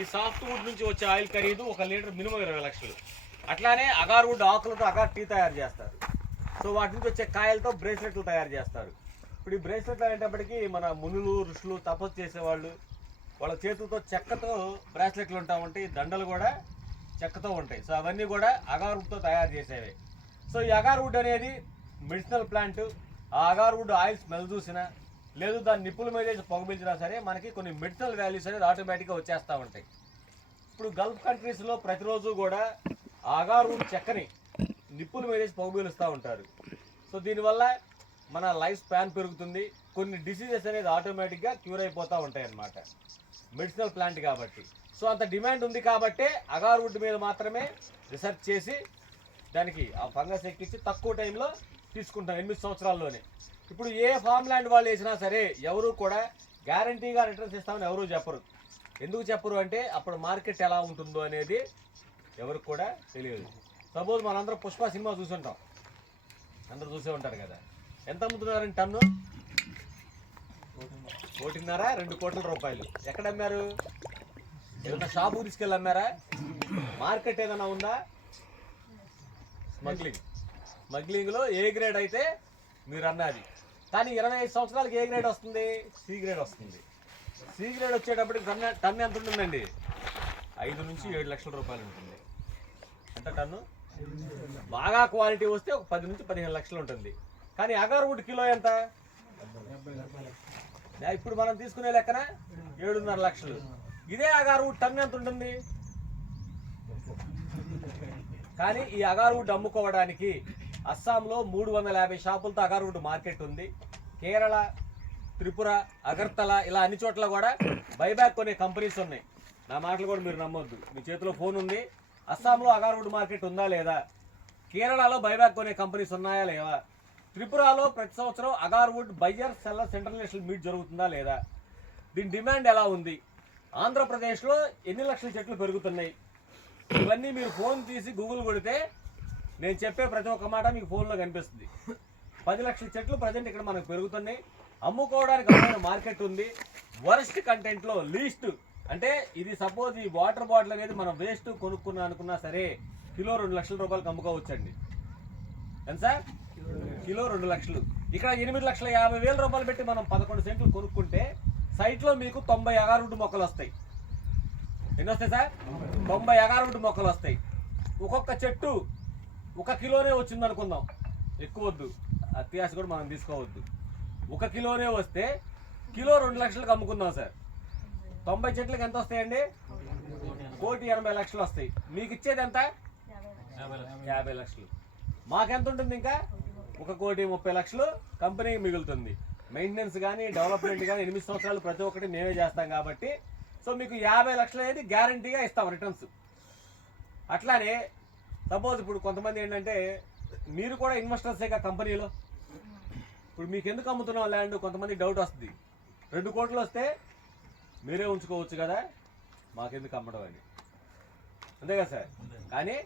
ఈ soft wood నుంచి వచ్చే ఆయిల్ ఖరీదు 1 లీటర్ మినిమం 20 లక్షలు. అట్లానే అగార్ వుడ్ ఆకులతో అగార్ టీ తయారు చేస్తారు. సో వాటి నుంచి వచ్చే కాయలతో బ్రేస్లెట్లు తయారు చేస్తారు. ఇప్పుడు ఈ బ్రేస్లెట్లు అనేటప్పటికీ మన మునులు ఋషులు తపస్సు చేసేవాళ్ళు వాళ్ళ చేతులతో చెక్కతో బ్రాస్లెట్లు ఉంటాయి, దండలు కూడా చెక్కతో ఉంటాయి. సో అవన్నీ కూడా అగార్ వుడ్తో తయారు చేసేవి. సో ఈ అగార్ వుడ్ అనేది మెడిసినల్ ప్లాంట్. ఆ అగార్ వుడ్ ఆయిల్ స్మెల్ చూసినా లేదు దాని నిప్పుల మీద పొగబించినా సరే మనకి కొన్ని మెడిసినల్ వాల్యూస్ అనేది ఆటోమేటిక్గా వచ్చేస్తూ ఉంటాయి. ఇప్పుడు గల్ఫ్ కంట్రీస్లో ప్రతిరోజు కూడా ఆ అగార్ వుడ్ చెక్కని నిప్పుల మీద పొగబీలుస్తూ ఉంటారు. సో దీనివల్ల మన లైఫ్ స్పాన్ పెరుగుతుంది, కొన్ని డిసీజెస్ అనేది ఆటోమేటిక్గా క్యూర్ అయిపోతూ ఉంటాయి అన్నమాట, మెడిసినల్ ప్లాంట్ కాబట్టి. సో అంత డిమాండ్ ఉంది కాబట్టే అగార్ వుడ్ మీద మాత్రమే రీసెర్చ్ చేసి దానికి ఆ ఫంగస్ ఎక్కించి తక్కువ టైంలో తీసుకుంటాం 8 సంవత్సరాల్లోనే. ఇప్పుడు ఏ ఫామ్ ల్యాండ్ వాళ్ళు వేసినా సరే ఎవరు కూడా గ్యారంటీగా రిటర్న్స్ ఇస్తామని ఎవరు చెప్పరు. ఎందుకు చెప్పరు అంటే అప్పుడు మార్కెట్ ఎలా ఉంటుందో అనేది ఎవరికి కూడా తెలియదు. సపోజ్ మనందరం పుష్ప సినిమా చూసుంటాం, అందరూ చూసే ఉంటారు కదా. ఎంత అమ్ముతున్నారండి టన్ను? 1.5-2 కోట్ల రూపాయలు. ఎక్కడ అమ్మారు? ఏదైనా షాపు తీసుకెళ్ళి అమ్మారా? మార్కెట్ ఏదైనా ఉందా? స్మగ్లింగ్లో ఏ గ్రేడ్ అయితే మీరు అన్నది. కానీ 25 సంవత్సరాలకి ఏ గ్రేడ్ వస్తుంది? సి గ్రేడ్ వస్తుంది. సి గ్రేడ్ వచ్చేటప్పటికి టన్ను ఎంత ఉంటుందండి? 5 నుంచి 7 లక్షల రూపాయలు ఉంటుంది. ఎంత టన్ను? బాగా క్వాలిటీ వస్తే ఒక 10 నుంచి 15 లక్షలు ఉంటుంది. కానీ అగార్ వుడ్ కిలో ఎంత? ఇప్పుడు మనం తీసుకునే లెక్కన 7.5 లక్షలు. ఇదే అగార్ వుడ్ టన్ను ఎంత ఉంటుంది? కానీ ఈ అగార్ వుడ్ అమ్ముకోవడానికి అస్సాంలో 350 షాపులతో అగార్ వుడ్ మార్కెట్ ఉంది. కేరళ, త్రిపుర, అగర్తల ఇలా అన్ని చోట్ల కూడా బైబ్యాక్ కొనే కంపెనీస్ ఉన్నాయి. నా మాటలు కూడా మీరు నమ్మొద్దు, మీ చేతిలో ఫోన్ ఉంది. అస్సాంలో అగార్ వుడ్ మార్కెట్ ఉందా లేదా? కేరళలో బైబ్యాక్ కొనే కంపెనీస్ ఉన్నాయా లేవా? త్రిపురలో ప్రతి సంవత్సరం agarwood buyer sellers international meet జరుగుతుందా లేదా? దీని డిమాండ్ ఎలా ఉంది? ఆంధ్రప్రదేశ్లో ఎన్ని లక్షల చెట్లు పెరుగుతున్నాయి? ఇవన్నీ మీరు ఫోన్ తీసి గూగుల్ కొడితే నేను చెప్పే ప్రతి ఒక్క మాట మీకు ఫోన్లో కనిపిస్తుంది. 10 లక్షల చెట్లు ప్రజెంట్ ఇక్కడ మనకు పెరుగుతున్నాయి. అమ్ముకోవడానికి అమ్మైన మార్కెట్ ఉంది. వరస్ట్ కంటెంట్లో లీస్ట్ అంటే ఇది సపోజ్ ఈ వాటర్ బాటిల్ అనేది మనం వేస్ట్ కొనుక్కున్నా అనుకున్నా సరే కిలో 2 లక్షల రూపాయలకు అమ్ముకోవచ్చండి. ఎంత సార్? కిలో 2 లక్షలు. ఇక్కడ 8,50,000 రూపాయలు పెట్టి మనం 11 సెంట్లు కొనుక్కుంటే సైట్లో మీకు 90 అగార్ వుడ్ మొక్కలు వస్తాయి. ఎన్ని వస్తాయి సార్? 90 అగార్ వుడ్ మొక్కలు వస్తాయి. ఒక్కొక్క చెట్టు 1 కిలోనే వచ్చింది అనుకుందాం, ఎక్కువ వద్దు, అత్యాశ కూడా మనం తీసుకోవద్దు. 1 కిలోనే వస్తే కిలో 2 లక్షలకు అమ్ముకుందాం సార్. 90 చెట్లకు ఎంత వస్తాయండి? 1,80,00,000 వస్తాయి. మీకు ఇచ్చేది ఎంత? 50 లక్షలు. మాకెంత ఉంటుంది? ఇంకా 1,30,00,000 కంపెనీకి మిగులుతుంది. మెయింటెనెన్స్ కానీ డెవలప్మెంట్ కానీ 8 సంవత్సరాలు ప్రతి ఒక్కటి మేమే చేస్తాం కాబట్టి సో మీకు 50 లక్షలు అనేది గ్యారంటీగా ఇస్తాం రిటర్న్స్. అట్లానే సపోజ్ ఇప్పుడు కొంతమంది ఏంటంటే మీరు కూడా ఇన్వెస్టర్సేగా కంపెనీలో, ఇప్పుడు మీకు ఎందుకు అమ్ముతున్నాం ల్యాండ్ కొంతమంది డౌట్ వస్తుంది. 2 కోట్లు వస్తే మీరే ఉంచుకోవచ్చు కదా, మాకెందుకు అమ్మడం అని, అంతే కదా సార్? కానీ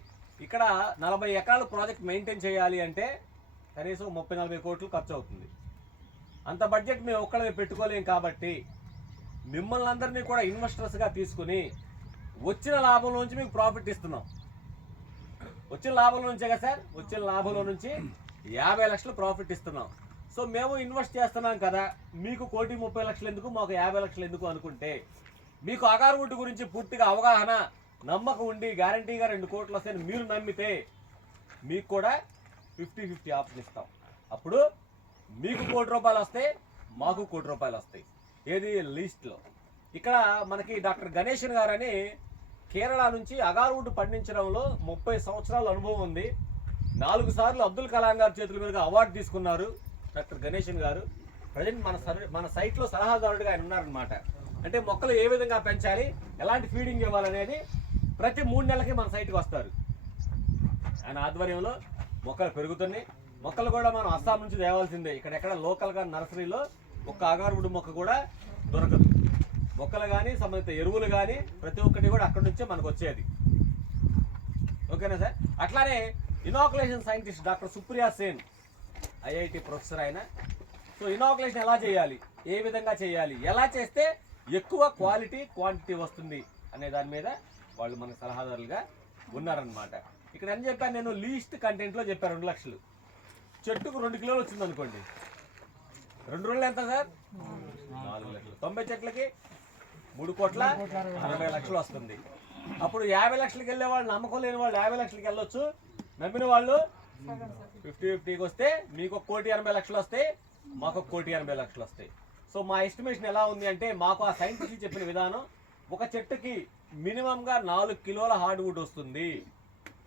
ఇక్కడ 40 ఎకరాల ప్రాజెక్ట్ మెయింటైన్ చేయాలి అంటే కనీసం 30-40 కోట్లు ఖర్చు అవుతుంది. అంత బడ్జెట్ మేము ఒక్కడే పెట్టుకోలేం కాబట్టి మిమ్మల్ని అందరినీ కూడా ఇన్వెస్టర్స్గా తీసుకుని వచ్చిన లాభం నుంచి మీకు ప్రాఫిట్ ఇస్తున్నాం. వచ్చిన లాభంలో నుంచే కదా సార్? వచ్చిన లాభంలో నుంచి 50 లక్షలు ప్రాఫిట్ ఇస్తున్నాం. సో మేము ఇన్వెస్ట్ చేస్తున్నాం కదా, మీకు 1,30,00,000 ఎందుకు, మాకు 50 లక్షలు ఎందుకు అనుకుంటే మీకు అగార్ వుడ్ గురించి పూర్తిగా అవగాహన నమ్మకం ఉండి గ్యారంటీగా 2 కోట్లు వస్తాయని మీరు నమ్మితే మీకు కూడా 50-50 ఆప్షన్ ఇస్తాం. అప్పుడు మీకు 1 కోటి రూపాయలు వస్తాయి, మాకు 1 కోటి రూపాయలు వస్తాయి. ఏది? లీస్ట్లో. ఇక్కడ మనకి డాక్టర్ గణేషన్ గారని కేరళ నుంచి అగార్ వుడ్ పండించడంలో 30 సంవత్సరాల అనుభవం ఉంది. 4 సార్లు అబ్దుల్ కలాం గారి చేతుల మీదుగా అవార్డు తీసుకున్నారు డాక్టర్ గణేషన్ గారు. ప్రజెంట్ మన సైట్లో సలహాదారుడిగా ఆయన ఉన్నారనమాట. అంటే మొక్కలు ఏ విధంగా పెంచాలి, ఎలాంటి ఫీడింగ్ ఇవ్వాలనేది ప్రతి 3 నెలలకి మన సైట్కి వస్తారు. ఆయన ఆధ్వర్యంలో మొక్కలు పెరుగుతున్నాయి. మొక్కలు కూడా మనం అస్సాం నుంచి తేవాల్సిందే. ఇక్కడెక్కడ లోకల్గా నర్సరీలో ఒక్క అగార్ వుడ్ మొక్క కూడా దొరకదు. మొక్కలు కానీ సంబంధిత ఎరువులు కానీ ప్రతి ఒక్కటి కూడా అక్కడి నుంచే మనకు వచ్చేది. ఓకేనా సార్? అట్లానే inoculation scientist doctor Supriya Sen IIT professor ఆయన. సో ఇనాకులేషన్ ఎలా చేయాలి, ఏ విధంగా చేయాలి, ఎలా చేస్తే ఎక్కువ క్వాలిటీ క్వాంటిటీ వస్తుంది, అనే దాని మీద వాళ్ళు మన సలహాదారులుగా ఉన్నారనమాట. ఇక్కడ అని చెప్పాను నేను, లీస్ట్ కంటెంట్లో చెప్పాను 2 లక్షలు. చెట్టుకు 2 కిలోలు వచ్చింది అనుకోండి, 2 రోజులు ఎంత సార్? 4 లక్షలు. 90 చెట్లకి 3,60,00,000 వస్తుంది. అప్పుడు 50 లక్షలకి వెళ్ళే వాళ్ళు, నమ్మకం లేని వాళ్ళు 50 లక్షలకి వెళ్ళొచ్చు. నమ్మిన వాళ్ళు 50-50కి వస్తే మీకు 1,80,00,000 వస్తాయి, మాకు 1,80,00,000 వస్తాయి. సో మా ఎస్టిమేషన్ ఎలా ఉంది అంటే, మాకు ఆ సైంటిస్టులు చెప్పిన విధానం, ఒక చెట్టుకి మినిమంగా 4 కిలోల హార్డ్వుడ్ వస్తుంది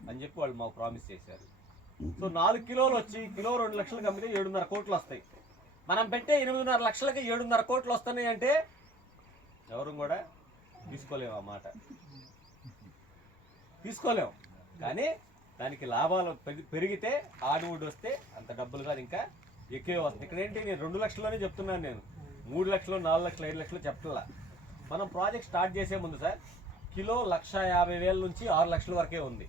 అని చెప్పి వాళ్ళు మాకు ప్రామిస్ చేశారు. సో 4 కిలోలు వచ్చి కిలో 2 లక్షలకు అమ్మితే 7.5 కోట్లు వస్తాయి. మనం పెట్టే 8.5 లక్షలకి 7.5 కోట్లు వస్తున్నాయి అంటే ఎవరు కూడా తీసుకోలేము, ఆ మాట తీసుకోలేము. కానీ దానికి లాభాలు పెరిగితే, హార్డ్వుడ్ వస్తే అంత డబ్బులు కాదు, ఇంకా ఎక్కువే వస్తుంది. ఇక్కడ ఏంటి, నేను 2 లక్షల్లోనే చెప్తున్నాను, నేను 3 లక్షలు 4 లక్షలు 5 లక్షలు చెప్పట్లా. మనం ప్రాజెక్ట్ స్టార్ట్ చేసే ముందు సార్ కిలో 1,50,000 నుంచి 6 లక్షల వరకే ఉంది.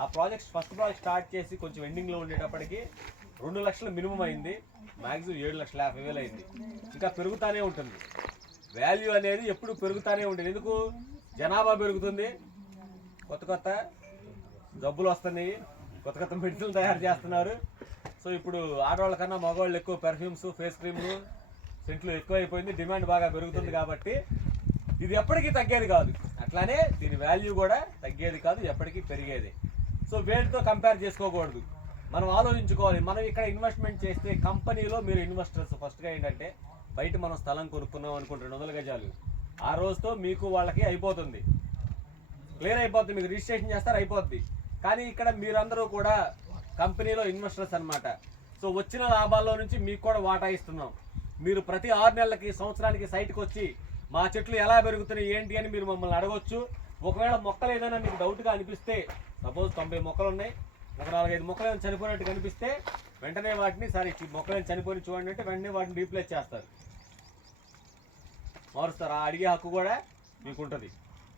ఆ ప్రాజెక్ట్ ఫస్ట్ ప్రాజెక్ట్ స్టార్ట్ చేసి కొంచెం ఎండింగ్లో ఉండేటప్పటికి 2 లక్షలు మినిమం అయింది, మ్యాక్సిమం 7,50,000 అయింది. ఇంకా పెరుగుతూనే ఉంటుంది, వాల్యూ అనేది ఎప్పుడు పెరుగుతూనే ఉంటుంది. ఎందుకు? జనాభా పెరుగుతుంది, కొత్త కొత్త జబ్బులు వస్తున్నాయి, కొత్త కొత్త మెడిసిన్లు తయారు చేస్తున్నారు. సో ఇప్పుడు ఆడవాళ్ళ కన్నా మగవాళ్ళు ఎక్కువ పెర్ఫ్యూమ్స్, ఫేస్ క్రీమ్లు, సెంట్లు ఎక్కువ అయిపోయింది, డిమాండ్ బాగా పెరుగుతుంది. కాబట్టి ఇది ఎప్పటికీ తగ్గేది కాదు, అట్లానే దీని వాల్యూ కూడా తగ్గేది కాదు, ఎప్పటికీ పెరిగేది. సో వేటితో కంపేర్ చేసుకోకూడదు, మనం ఆలోచించుకోవాలి. మనం ఇక్కడ ఇన్వెస్ట్మెంట్ చేస్తే కంపెనీలో మీరు ఇన్వెస్టర్స్ ఫస్ట్గా ఏంటంటే, బయట మనం స్థలం కొనుక్కున్నాం అనుకుంటే 200 గజాలు, ఆ రోజుతో మీకు వాళ్ళకి అయిపోతుంది, క్లియర్ అయిపోతుంది, మీకు రిజిస్ట్రేషన్ చేస్తారు, అయిపోద్ది. కానీ ఇక్కడ మీరందరూ కూడా కంపెనీలో ఇన్వెస్టర్స్ అనమాట. సో వచ్చిన లాభాల్లో నుంచి మీకు కూడా వాటా ఇస్తున్నాం. మీరు ప్రతి 6 నెలలకి, సంవత్సరానికి సైట్కి వచ్చి మా చెట్లు ఎలా పెరుగుతున్నాయి ఏంటి అని మీరు మమ్మల్ని అడగొచ్చు. ఒకవేళ మొక్కలు ఏదైనా మీకు డౌట్గా అనిపిస్తే, సపోజ్ 90 మొక్కలు ఉన్నాయి, ఒక 4-5 మొక్కలు ఏమైనా చనిపోయినట్టు కనిపిస్తే వెంటనే వాటిని, సరే ఈ మొక్కలు ఏమైనా చనిపోయి చూడండి అంటే వెంటనే వాటిని రీప్లేస్ చేస్తారు, మారుస్తారు. ఆ అడిగే హక్కు కూడా మీకు ఉంటుంది.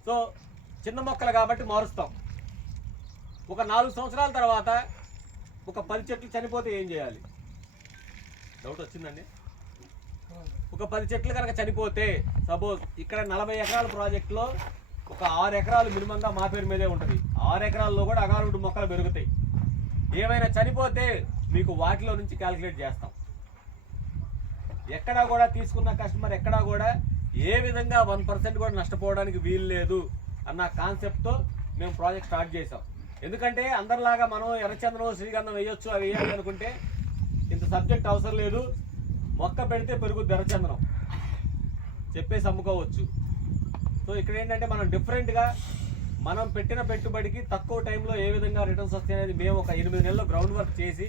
సో చిన్న మొక్కలు కాబట్టి మారుస్తాం. ఒక 4 సంవత్సరాల తర్వాత ఒక 10 చెట్లు చనిపోతే ఏం చేయాలి? డౌట్ వచ్చిందండి. ఒక 10 చెట్లు కనుక చనిపోతే, సపోజ్ ఇక్కడ 40 ఎకరాల ప్రాజెక్టులో ఒక 6 ఎకరాలు మినిమంగా మా పేరు మీదే ఉంటుంది. 6 ఎకరాల్లో కూడా అగారుడు మొక్కలు పెరుగుతాయి. ఏమైనా చనిపోతే మీకు వాటిలో నుంచి క్యాలిక్యులేట్ చేస్తాం. ఎక్కడా కూడా తీసుకున్న కస్టమర్ ఎక్కడా కూడా ఏ విధంగా 1% కూడా నష్టపోవడానికి వీలు లేదు అన్న కాన్సెప్ట్తో మేము ప్రాజెక్ట్ స్టార్ట్ చేసాం. ఎందుకంటే అందరిలాగా మనం ఎర్రచందనం, శ్రీగంధం వేయొచ్చు, అవి వేయాలి అనుకుంటే ఇంత సబ్జెక్ట్ అవసరం లేదు. మొక్క పెడితే పెరుగుద్ది ఎర్రచందనం చెప్పేసి అమ్ముకోవచ్చు. సో ఇక్కడ ఏంటంటే మనం డిఫరెంట్గా మనం పెట్టిన పెట్టుబడికి తక్కువ టైంలో ఏ విధంగా రిటర్న్స్ వస్తాయి అనేది మేము ఒక 8 నెలల్లో గ్రౌండ్ వర్క్ చేసి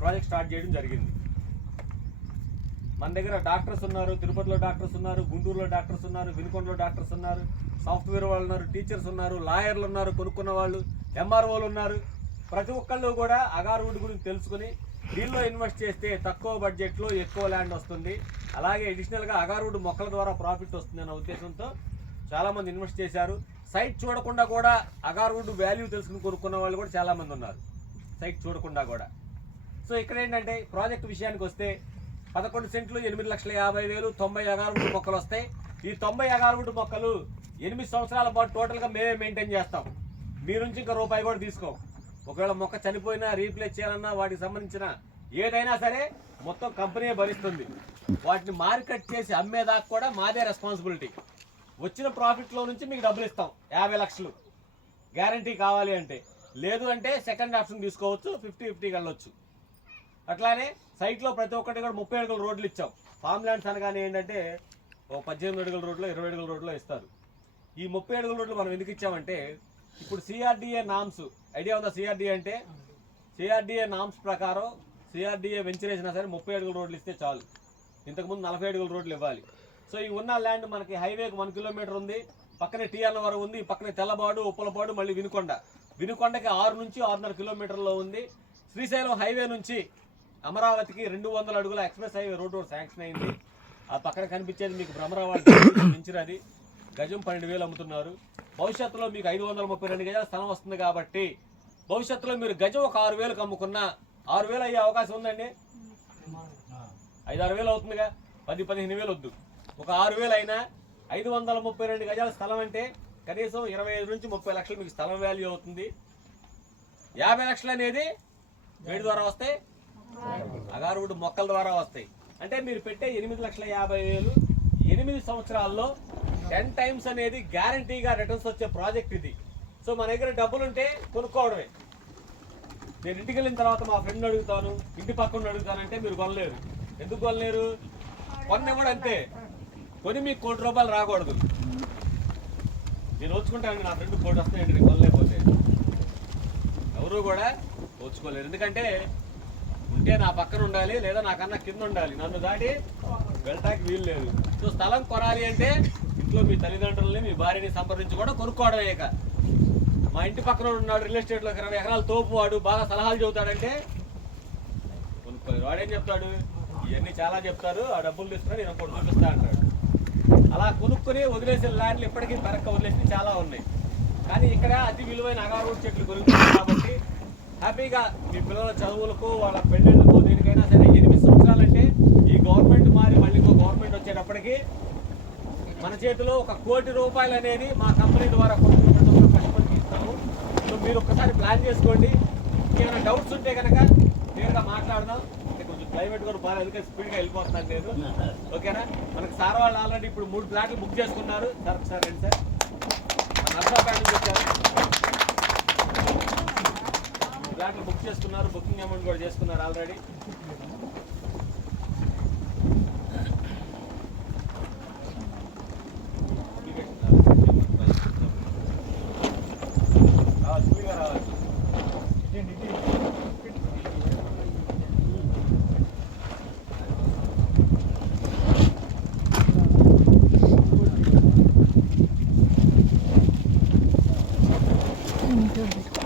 ప్రాజెక్ట్ స్టార్ట్ చేయడం జరిగింది. మన దగ్గర డాక్టర్స్ ఉన్నారు, తిరుపతిలో డాక్టర్స్ ఉన్నారు, గుంటూరులో డాక్టర్స్ ఉన్నారు, వినుకొండలో డాక్టర్స్ ఉన్నారు, సాఫ్ట్వేర్ వాళ్ళు ఉన్నారు, టీచర్స్ ఉన్నారు, లాయర్లు ఉన్నారు, కొనుక్కున్న వాళ్ళు, ఎంఆర్ఓలు ఉన్నారు. ప్రతి ఒక్కళ్ళు కూడా అగారువుడ్ గురించి తెలుసుకుని దీనిలో ఇన్వెస్ట్ చేస్తే తక్కువ బడ్జెట్లో ఎక్కువ ల్యాండ్ వస్తుంది, అలాగే అడిషనల్గా అగారువుడ్ మొక్కల ద్వారా ప్రాఫిట్ వస్తుంది అన్న ఉద్దేశంతో చాలామంది ఇన్వెస్ట్ చేశారు. సైట్ చూడకుండా కూడా అగారువుడ్ వాల్యూ తెలుసుకుని కొనుక్కున్న వాళ్ళు కూడా చాలామంది ఉన్నారు, సైట్ చూడకుండా కూడా. సో ఇక్కడ ఏంటంటే ప్రాజెక్ట్ విషయానికి వస్తే 11 సెంట్లు 8,50,000 90 అగారువుడ్ మొక్కలు వస్తాయి. ఈ 90 అగారువుడ్ మొక్కలు 8 సంవత్సరాల పాటు టోటల్గా మేమే మెయింటైన్ చేస్తాం. మీ నుంచి ఇంకా రూపాయి కూడా తీసుకోం. ఒకవేళ మొక్క చనిపోయినా, రీప్లేస్ చేయాలన్నా, వాటికి సంబంధించిన ఏదైనా సరే మొత్తం కంపెనీ భరిస్తుంది. వాటిని మార్కెట్ చేసి అమ్మేదాకా కూడా మాదే రెస్పాన్సిబిలిటీ. వచ్చిన ప్రాఫిట్లో నుంచి మీకు డబ్బులు ఇస్తాం, 50 లక్షలు గ్యారంటీ కావాలి అంటే. లేదు అంటే సెకండ్ ఆప్షన్ తీసుకోవచ్చు, 50-50 వెళ్ళొచ్చు. అట్లానే సైట్లో ప్రతి ఒక్కటి కూడా 30 అడుగుల రోడ్లు ఇచ్చాం. ఫామ్ ల్యాండ్స్ అనగానే ఏంటంటే ఒక 18 అడుగుల రోడ్లో, 20 అడుగుల రోడ్లో ఇస్తారు. ఈ 30 అడుగుల రోడ్లు మనం ఎందుకు ఇచ్చామంటే, ఇప్పుడు సిఆర్డిఏ నామ్స్ ఐడియా ఉందా? సిఆర్డిఏ అంటే సిఆర్డిఏ నామ్స్ ప్రకారం సిఆర్డిఏ వెంచర్ వేసినా సరే 30 అడుగుల రోడ్లు ఇస్తే చాలు. ఇంతకుముందు 40 అడుగుల రోడ్లు ఇవ్వాలి. సో ఈ ఉన్న ల్యాండ్ మనకి హైవేకి 1 కిలోమీటర్ ఉంది, పక్కనే టీఆర్నవరం ఉంది, పక్కనే తెల్లబాడు, ఉప్పలపాడు, మళ్ళీ వినుకొండకి 6 నుంచి 6.5 కిలోమీటర్లో ఉంది. శ్రీశైలం హైవే నుంచి అమరావతికి 200 అడుగుల ఎక్స్ప్రెస్ హైవే రోడ్డు శాంక్షన్ అయింది. ఆ పక్కన కనిపించేది మీకు భ్రమరావాడి వెంచర్, అది గజం 12,000 అమ్ముతున్నారు. భవిష్యత్తులో మీకు 532 గజాల స్థలం వస్తుంది కాబట్టి భవిష్యత్తులో మీరు గజం ఒక 6,000కి అమ్ముకున్నా 6,000 అయ్యే అవకాశం ఉందండి. 5-6 వేలు అవుతుందిగా, 10-15 వేలు వద్దు. ఒక 6,000 అయినా 532 గజాల స్థలం అంటే కనీసం 25 నుంచి 30 లక్షలు మీకు స్థలం వాల్యూ అవుతుంది. 50 లక్షలు అనేది వేడి ద్వారా వస్తాయి, అగారువుడ్ మొక్కల ద్వారా వస్తాయి. అంటే మీరు పెట్టే 8,50,000 8 సంవత్సరాల్లో 10 టైమ్స్ అనేది గ్యారంటీగా రిటర్న్స్ వచ్చే ప్రాజెక్ట్ ఇది. సో మన దగ్గర డబ్బులు ఉంటే కొనుక్కోవడమే. నేను ఇంటికి వెళ్ళిన తర్వాత మా ఫ్రెండ్ అడుగుతాను, ఇంటి పక్కన అడుగుతానంటే మీరు కొనలేరు. ఎందుకు కొనలేరు? కొన్నివ్వడు అంతే. కొని మీకు ₹1,00,00,000 రాకూడదు. నేను ఓచుకుంటాను, నా ఫ్రెండ్ 1 కోటి వస్తాయండి, నేను కొనలేకపోతే. ఎవరు కూడా ఓచుకోలేరు. ఎందుకంటే ఉంటే నా పక్కన ఉండాలి, లేదా నాకన్నా కింద ఉండాలి, నన్ను దాటి వెళ్ళటానికి వీలు లేదు. సో స్థలం కొనాలి అంటే ఇంట్లో మీ తల్లిదండ్రులని, మీ భార్యని సంప్రదించి కూడా కొనుక్కోవడమే. ఇక మా ఇంటి పక్కన ఉన్నాడు రియల్ ఎస్టేట్లో 20 ఎకరాలు తోపు, వాడు బాగా సలహాలు చెబుతాడంటే కొనుక్కోరు. వాడేం చెప్తాడు? ఇవన్నీ చాలా చెప్తారు, ఆ డబ్బులు తీసుకుని నేను ఒకటి చూపిస్తా అంటాడు. అలా కొనుక్కొని వదిలేసిన ల్యాండ్లు ఇప్పటికీ పెరక్క వదిలేసి చాలా ఉన్నాయి. కానీ ఇక్కడ అతి విలువైన అగారువుడ్ చెట్లు కొనుక్కుంటారు కాబట్టి హ్యాపీగా మీ పిల్లల చదువులకు, వాళ్ళ పెళ్ళిళ్ళకు, దేనికైనా సరే 8 సంవత్సరాలు అంటే ఈ గవర్నమెంట్ మారి మళ్ళీ గవర్నమెంట్ వచ్చేటప్పటికి మన చేతిలో ₹1 కోటి అనేది మా కంపెనీ ద్వారా కొనుక్కున్న కస్టమర్కి ఇస్తాము. సో మీరు ఒక్కసారి ప్లాన్ చేసుకోండి. ఏమైనా డౌట్స్ ఉంటే కనుక నేరుగా మాట్లాడదాం. అంటే కొంచెం క్లైమేట్ కూడా బాగా ఎందుకంటే స్పీడ్గా వెళ్ళిపోతున్నాను నేను. ఓకేనా? మనకు సార్ వాళ్ళు ఆల్రెడీ ఇప్పుడు 3 ప్లాట్లు బుక్ చేసుకున్నారు. సార్ రండి సార్. నర్సాపేట నుంచి వచ్చారు. ప్లాట్లు బుక్ చేసుకున్నారు, బుకింగ్ అమౌంట్ కూడా చేసుకున్నారు ఆల్రెడీ. Good.